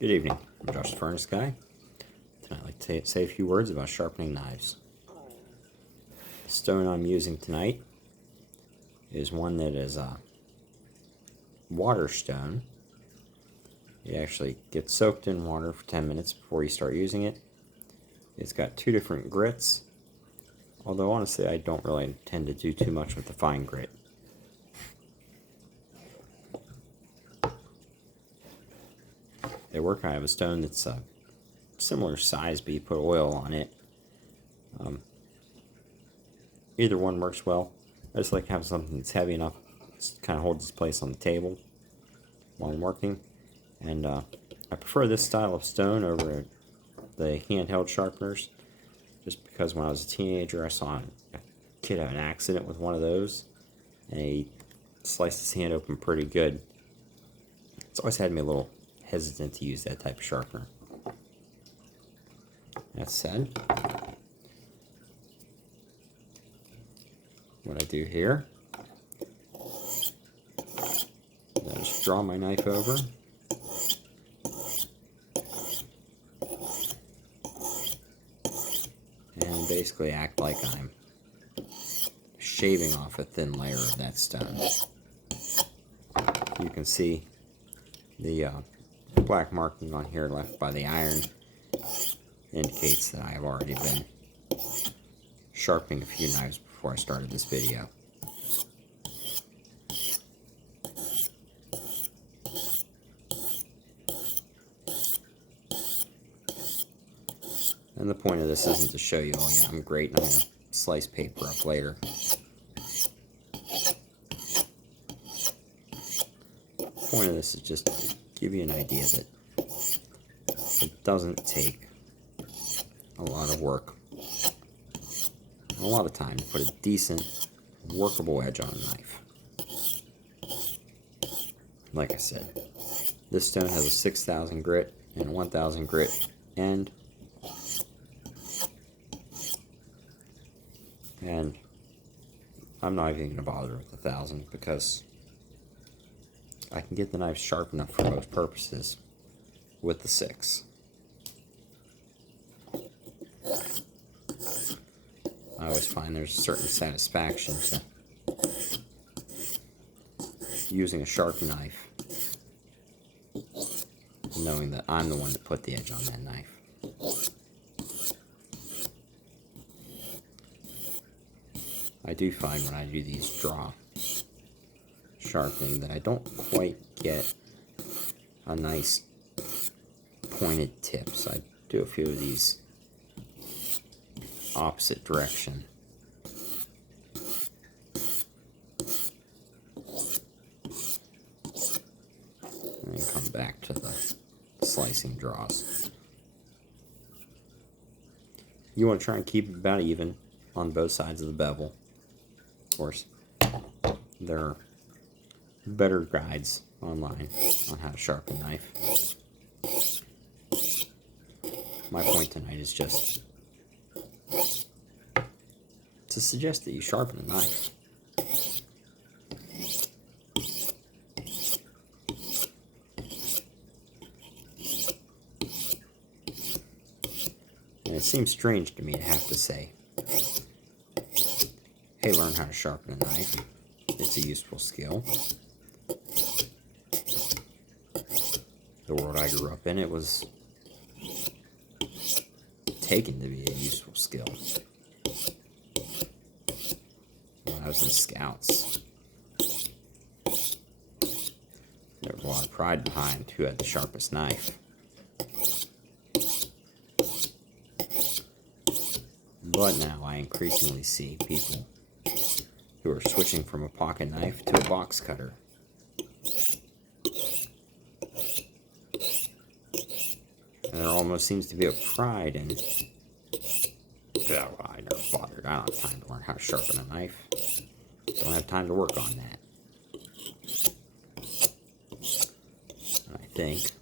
Good evening. I'm Josh the Furnace Guy. Tonight I'd like to say a few words about sharpening knives. The stone I'm using tonight is one that is a water stone. It actually gets soaked in water for 10 minutes before you start using it. It's got two different grits, although honestly I don't really intend to do too much with the fine grit. At work I have a stone that's a similar size, but you put oil on it. Either one works well. I just like to have something that's heavy enough to kind of hold its place on the table while I'm working. And I prefer this style of stone over the handheld sharpeners, just because when I was a teenager I saw a kid have an accident with one of those, and he sliced his hand open pretty good. It's always had me a little hesitant to use that type of sharpener. That said, what I do here is I just draw my knife over, and basically act like I'm shaving off a thin layer of that stone. You can see the black marking on here left by the iron indicates that I have already been sharpening a few knives before I started this video. And the point of this isn't to show you, oh yeah, I'm great and I'm going to slice paper up later. The point of this is just to give you an idea that it doesn't take a lot of work, a lot of time to put a decent, workable edge on a knife. Like I said, this stone has a 6,000 grit and a 1,000 grit end, and I'm not even going to bother with 1,000 because I can get the knife sharp enough for most purposes with the 6. I always find there's a certain satisfaction to using a sharp knife, knowing that I'm the one that put the edge on that knife. I do find when I do these draw sharpening that I don't quite get a nice pointed tip, so I do a few of these opposite direction. And then come back to the slicing draws. You want to try and keep it about even on both sides of the bevel. Of course, there are better guides online on how to sharpen a knife. My point tonight is just to suggest that you sharpen a knife. And it seems strange to me to have to say, hey, learn how to sharpen a knife. It's a useful skill. The world I grew up in, it was taken to be a useful skill. When I was in Scouts, there was a lot of pride behind who had the sharpest knife. But now I increasingly see people who are switching from a pocket knife to a box cutter. And there almost seems to be a pride in, oh, I never bothered. I don't have time to learn how to sharpen a knife. Don't have time to work on that. And I think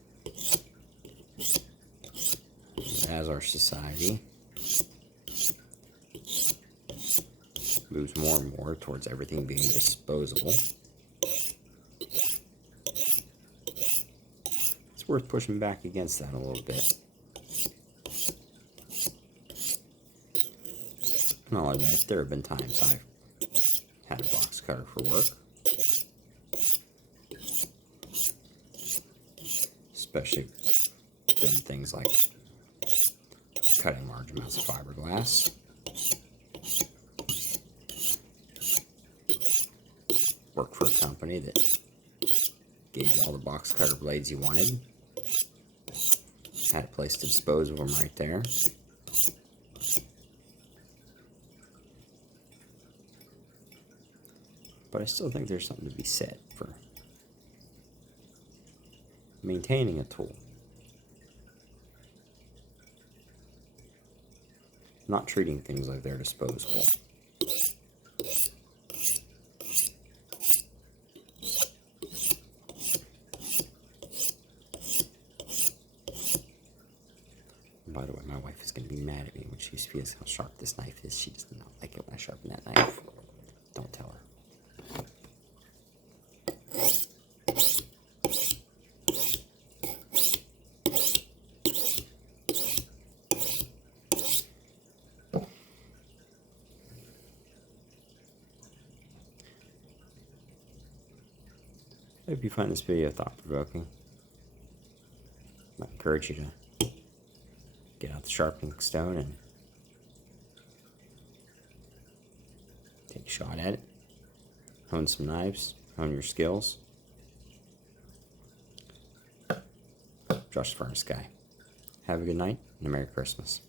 as our society moves more and more towards everything being disposable, it's it's worth pushing back against that a little bit. And I'll admit, there have been times I've had a box cutter for work. Especially doing things like cutting large amounts of fiberglass. Work for a company that gave you all the box cutter blades you wanted. Had a place to dispose of them right there. But I still think there's something to be said for maintaining a tool. Not treating things like they're disposable. By the way, my wife is going to be mad at me when she sees how sharp this knife is. She does not like it when I sharpen that knife. Don't tell her. I hope you find this video thought-provoking. I encourage you to get out the sharpening stone and take a shot at it. Hone some knives, hone your skills. Josh the Furnace Guy. Have a good night and a Merry Christmas.